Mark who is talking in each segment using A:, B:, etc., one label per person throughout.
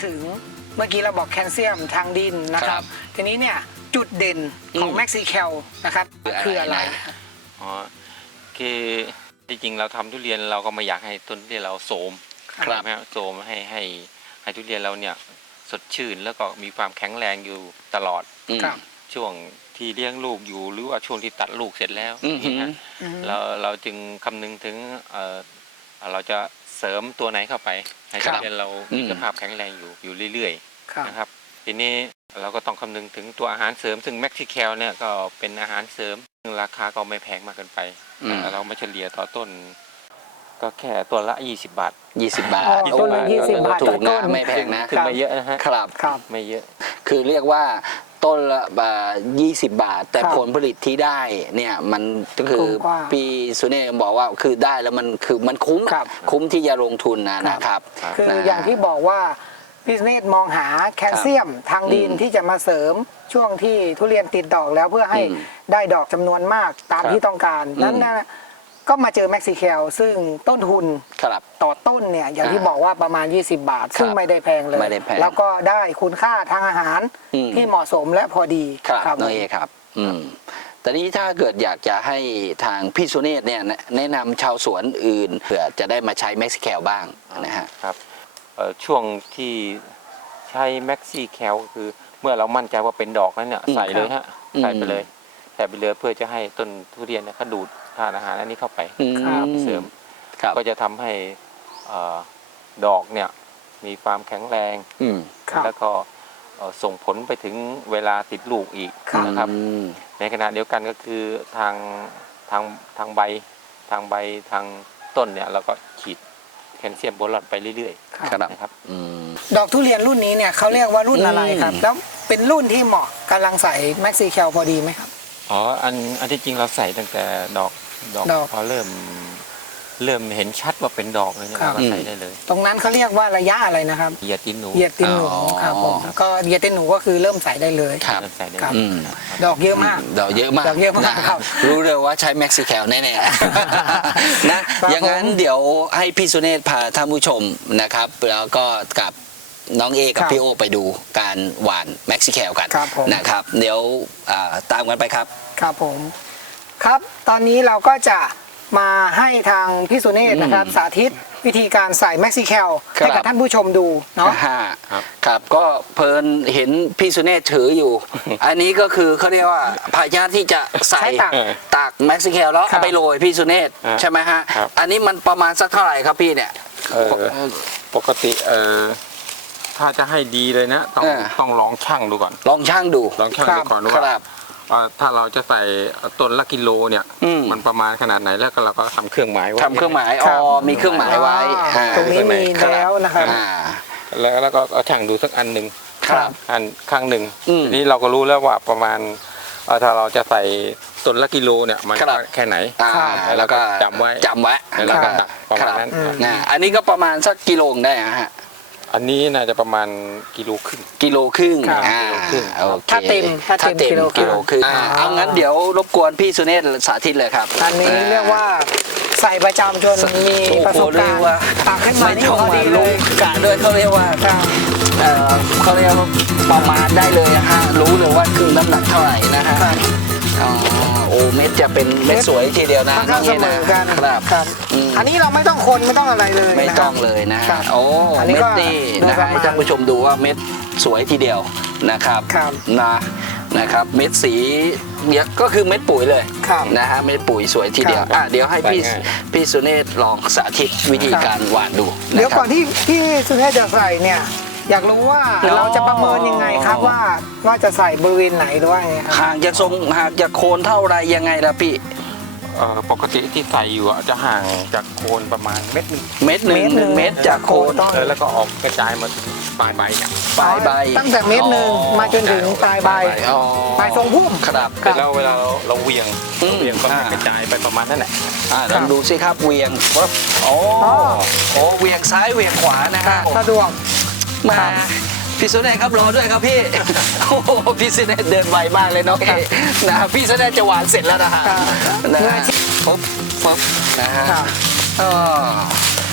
A: ถึงเมื่อกี้เราบอกแคลเซียมทางดินนะครับทีนี้เนี่ยจุดเด่นของแม็กซิแคลนะครับคืออะไร
B: อ๋อคือที่จริงเราทำทุเรียนเราก็ไม่อยากให้ต้นทุเรียนเราโทรมครับโทรมให้ทุเรียนเราเนี่ยสดชื่นแล้วก็มีความแข็งแรงอยู่ตลอดช่วงที่เลี้ยงลูกอยู่หรือว่าช่วงที่ตัดลูกเสร็จแล้วเราจึงคำนึงถึงเราจะเสริมตัวไหนเข้าไปให้ทุเรียนเรามีสภาพแข็งแรงอยู่เรื่อยๆนะครับทีนี้เราก็ต้องคำนึงถึงตัวอาหารเสริมซึ่งแม็กซิแคลเนี่ยก็เป็นอาหารเสริมราคาก็ไม่แพงมากเกินไปเรามาเฉลี่ยต่อต้นก็แค่ตัวละ20 บาท
C: 20 บาท
A: ต้นละ20 บาท
C: ถูกนะไม่แพงนะ
B: คือไม่เยอะนะฮะ
C: ครับ
B: ไม่เยอะ
C: คือเรียกว่าต้นละ20 บาทแต่ผลผลิตที่ได้เนี่ยมันก็คือปีสุเน่บอกว่าคือได้แล้วมันคุ้มที่จะลงทุนนะครับ
A: คืออย่างที่บอกว่าพี่สุเนศมองหาแคลเซียมทางดินที่จะมาเสริมช่วงที่ทุเรียนติดดอกแล้วเพื่อให้ได้ดอกจำนวนมากตามที่ต้องการนั้นนะก็มาเจอแม็กซิแคลซึ่งต้นทุนต่อต้นเนี่ยอย่างที่บอกว่าประมาณ20 บาทซึ่งไม่ได้แพงเลยแล้วก็ได้คุณค่าทางอาหารที่เหมาะสมและพอดี
C: ครับน้องเอครับแต่นี้ถ้าเกิดอยากจะให้ทางพี่สุเนศเนี่ยแนะนำชาวสวนอื่นเผื่อจะได้มาใช้แม็กซิแคลบ้างนะฮะ
B: ครับช่วงที่ใช้แม็กซิแคลคือเมื่อเรามั่นใจว่าเป็นดอกนั้นเนี่ยใส่เลยฮะใส่ไปเลยเพื่อจะให้ต้นทุเรียนเขาดูดทานอาหารอันนี้เข้าไปเสริมก็จะทำให้ดอกเนี่ยมีความแข็งแรงแล้วก็ส่งผลไปถึงเวลาติดลูกอีกนะครับในขณะเดียวกันก็คือทางใบทางต้นเนี่ยเราก็ฉีดแคลเซียมโบรอนไปเรื่อยๆนะครับ
A: ดอกทุเรียนรุ่นนี้เนี่ยเขาเรียกว่ารุ่นอะไรครับแล้วเป็นรุ่นที่เหมาะกำลังใส่แม็กซิแคลพอดีไหมครับ
B: อ๋ออันที่จริงเราใส่ตั้งแต่ดอกพอเริ่มเห็นชัดว่าเป็นดอกเลยเราก็ใส่ได้เลย
A: ตรงนั้นเขาเรียกว่าระยะอะไรนะครับ
B: เหยียดตีนหนู
A: ครับผมก็เหยียดตีนหนูก็คือเริ่มใส่ได้เลย
B: ใส่ได้
A: ดอกเยอะมาก
C: ครับรู้เลยว่าใช้แม็กซิแคลแน่ๆนะอย่างนั้นเดี๋ยวให้พี่สุเนศพาท่านผู้ชมนะครับแล้วก็กับน้องเอกับพี่โอไปดูการหว่านแม็กซิแคลกันนะครับเดี๋ยวตามกันไปครับ
A: ครับผมครับตอนนี้เราก็จะมาให้ทางพี่สุเนศนะครับสาธิตวิธีการใส่แม็กซิแคลให้กับท่านผู้ชมดูเนาะ
C: ครับก็เพลินเห็นพี่สุเนศถืออยู่ อันนี้ก็คือเขาเรียกว่าพายาที่จะใส่ตากแม็กซิแคลแล้วเอาไปโรยพี่สุเนศใช่ไหมฮะอันนี้มันประมาณสักเท่าไหร่ครับพี่เนี่ย
B: ปกติถ้าจะให้ดีเลยนะต้องลองชั่งดูก่อน
C: ลองชั่งดู
B: ก่อนว่าถ้าเราจะใส่ต้นละกิโลเนี่ยมันประมาณขนาดไหนแล้วก็เราก็ทำเครื่องหมายไว้
C: ทำเครื่องหมายมีเครื่องหมายไว้
A: ตรงนี้มีแล้วนะครับ
B: แล้วก็ชั่งดูสักอันหนึ่งอันข้างหนึ่งนี่เราก็รู้แล้วว่าประมาณถ้าเราจะใส่ต้นละกิโลเนี่ยมันแค่ไหนแล้วก็จำไว้แล้วก็ตักประมาณนั้น
C: อันนี้ก็ประมาณสักกิโลได้ฮะ
B: อันนี้น่าจะประมาณกิโลครึ่ง
A: ถ้าเต็มกิโลครึ่ง
C: เอางั้นเดี๋ยวรบกวนพี่สุเนศสาธิตเลยครับ
A: อันนี้เรียกว่าใส่ประจำจนมีประสบการณ์ตักให้มานี่พอดีเลย
C: กะด้วยเขาเรียกว่าประมาณได้เลยฮะรู้เลยว่าคือน้ำหนักเท่าไหร่นะฮะโอ้เม็ดจะเป็นเม็ดสวยทีเดียวนะ
A: น้องเสมอกันครับอันนี้เราไม่ต้องคนไม่ต้องอะไรเลย
C: ไม่ต้องเลยนะโอ้เม็ดนี่นะให้ท่านผู้ชมดูว่าเม็ดสวยทีเดียวนะครับนะครับเม็ดสีเนี่ยก็คือเม็ดปุ๋ยเลยนะฮะเม็ดปุ๋ยสวยทีเดียวเดี๋ยวให้พี่สุเนศลองสาธิตวิธีการหว่านดู
A: เดี๋ยวก่อนที่พี่สุเนศจะใส่เนี่ยอยากรู้ว่าเราจะประเมินยังไงครับว่าจะใส่บริเวณไหนหรือว่าไงครับ
C: ห่างจะโคนเท่าไรยังไงล่ะพี่
B: ปกติที่ใส่อยู่จะห่างจากโคนประมาณ1 เมตร
C: 1 เมตรจากโคน
B: แล้วก็ออกกระจายมาปลายใบ
A: ตั้งแต่1 เมตรมาจนถึงปลายใบปลายทรงพุ่ม
C: ครับ
B: แล้วเวลาเราเวียงก็กระจายไปประมาณนั้นแหละ
C: ลองดูสิครับเวียงโอ้เวียงซ้ายเวียงขวานะฮะ
A: สะดวก
C: มาพี่สุเนศครับรอด้วยครับพี่พี่สุเนศเดินไวมากเลยน้องเอนะพี่สุเนศจะหวานเสร็จแล้วนะฮะปุ๊บนะฮะ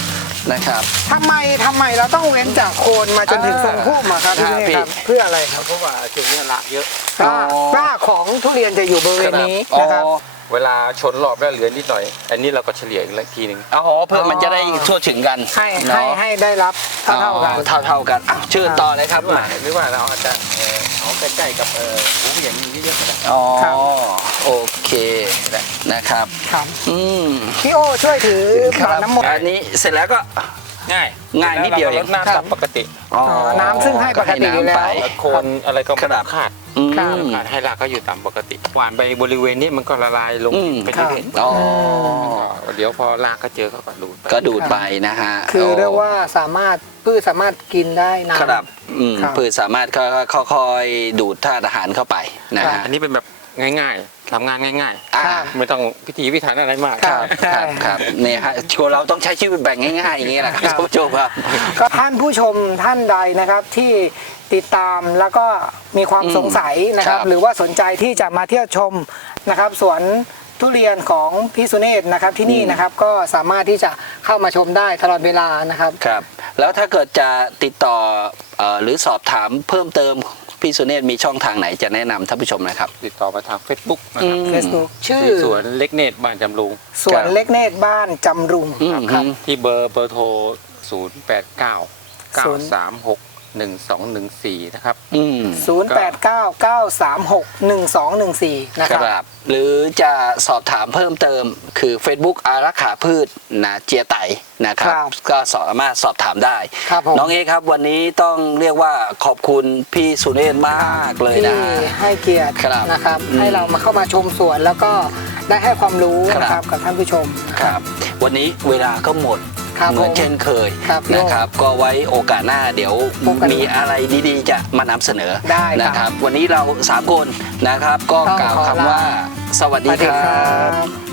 C: นะครับ
A: ทำไมเราต้องเว้นจากโคนมาจนถึงทรงพุ่มอะครับ
C: ครับ
A: พี่
C: พี่
A: ครับเพื่ออะไรครับ
B: เพราะว่าจุดเนี้ยรากเยอะ
A: รากของทุเรียนจะอยู่บริเวณนี้
C: อ๋อ
A: นะครับ
B: เวลาชนรอบแล้วเหลือนิดหน่อย อันนี้เราก็เฉลี่ยอีกทีหนึ่ง
C: อ๋อเพื่อมันจะได้ทั่วถึงกัน
A: ให้
C: เนาะ
A: ให้ได้รับเท่าๆกัน
C: เท่ากันชื่อต่อเลยครับมา
B: หรือว่าเราอาจจะเอาใกล้ๆกับหูอย่างนี้เยอะๆก็ได้
C: อ๋อ
A: ครับ
C: โอเคนะครับ
A: ครับ
C: อืม
A: พี่โอช่วยถือหลอดน้ำมนต์
C: อันนี้เสร็จแล้วก็
B: ง่าย
C: ง่ายนิดเดียว
B: แล้รก็ลดน้ำตามปกติ
C: อ๋อ
A: น้ำซึ่งให้ปกติอยู่แล้ว
C: ให้น้ำไป
B: โคนอะไรก็ไม่ต้องขาด
C: อืม
B: ขาดให้รากก็อยู่ตามปกติหวานไปบริเวณนี้มันก็ละลายลง
C: อืม
B: ไปเรื่อย
C: อ๋อ
B: ๆเดี๋ยวพอรากก็เจอเขาก็ดูดไป
C: ก็ดูดไปนะฮะ
A: คือเรียกว่าพืชสามารถกินได้นาน
C: ครับอืม
A: ครับ
C: พืชสามารถค่อยๆดูดธาตุอาหารเข้าไปนะฮะ
B: อันนี้เป็นแบบง่ายๆทำงานง่าย
C: อ่า
B: ๆ ไม่ต้องพิถีพิถันอะไรมาก
C: ครับครับครับเนี่ยฮะชัวร์เราต้องใช้ชีวิตแบบง่ายๆอย่างนี้แหละครับท่านผู้ชมครับ
A: ก็ท่านผู้ชมท่านใดนะครับที่ติดตามแล้วก็มีความสงสัยนะครับ
C: ครับ
A: หรือว่าสนใจที่จะมาเที่ยวชมนะครับสวนทุเรียนของพี่สุเนศนะครับที่นี่นะครับก็สามารถที่จะเข้ามาชมได้ตลอดเวลานะครับ
C: ครับแล้วถ้าเกิดจะติดต่อหรือสอบถามเพิ่มเติมพี่สุเนศมีช่องทางไหนจะแนะนำท่านผู้ชมนะครับ
B: ติดต่อมาทาง Facebook นะครับ
A: Facebook ชื่อ
B: ที่สวนเล็กเนตรบ้านจำลุง
A: สวนเล็กเนตรบ้านจำรุง
C: อืม
A: ครับ
B: ที่เบอร์โทร 089 936 1214 นะครับ
C: อืม
A: 0899361214 นะ
C: ค
A: ครับ
C: รับหรือจะสอบถามเพิ่มเติมคือ Facebook อารักขาพืชนะเจียไตนะครับ
A: ครับ
C: ก็สามารถสอบถามได้
A: ครับผม
C: น้องเอครับวันนี้ต้องเรียกว่าขอบคุณพี่สุเนศมากเลย
A: ที่
C: นะ
A: ให้เกียรติ
C: ครับ
A: นะครับ
C: อืม
A: ให้เรามาเข้ามาชมสวนแล้วก็ได้ให้ความรู้นะค
C: ครั
A: รับบ กับท่านผู้ชม
C: ครับ วันนี้เวลาก็หมด
A: ครับ
C: เหมือน
A: ผม
C: เช่นเคย
A: ครับ
C: นะครับ ก็ไว้โอกาสหน้าเดี๋ยว
A: พบกัน
C: มีอะไรดีๆ จะมานำเสนอ
A: ได้ครับ
C: นะครับ วันนี้เรา3คนนะครับ ก็
A: ต้อง
C: กล่าว
A: ขอลา
C: คำว่า สวัส
A: ส
C: ดี
A: วัสดี
C: ค
A: ค
C: รั
A: รับ บ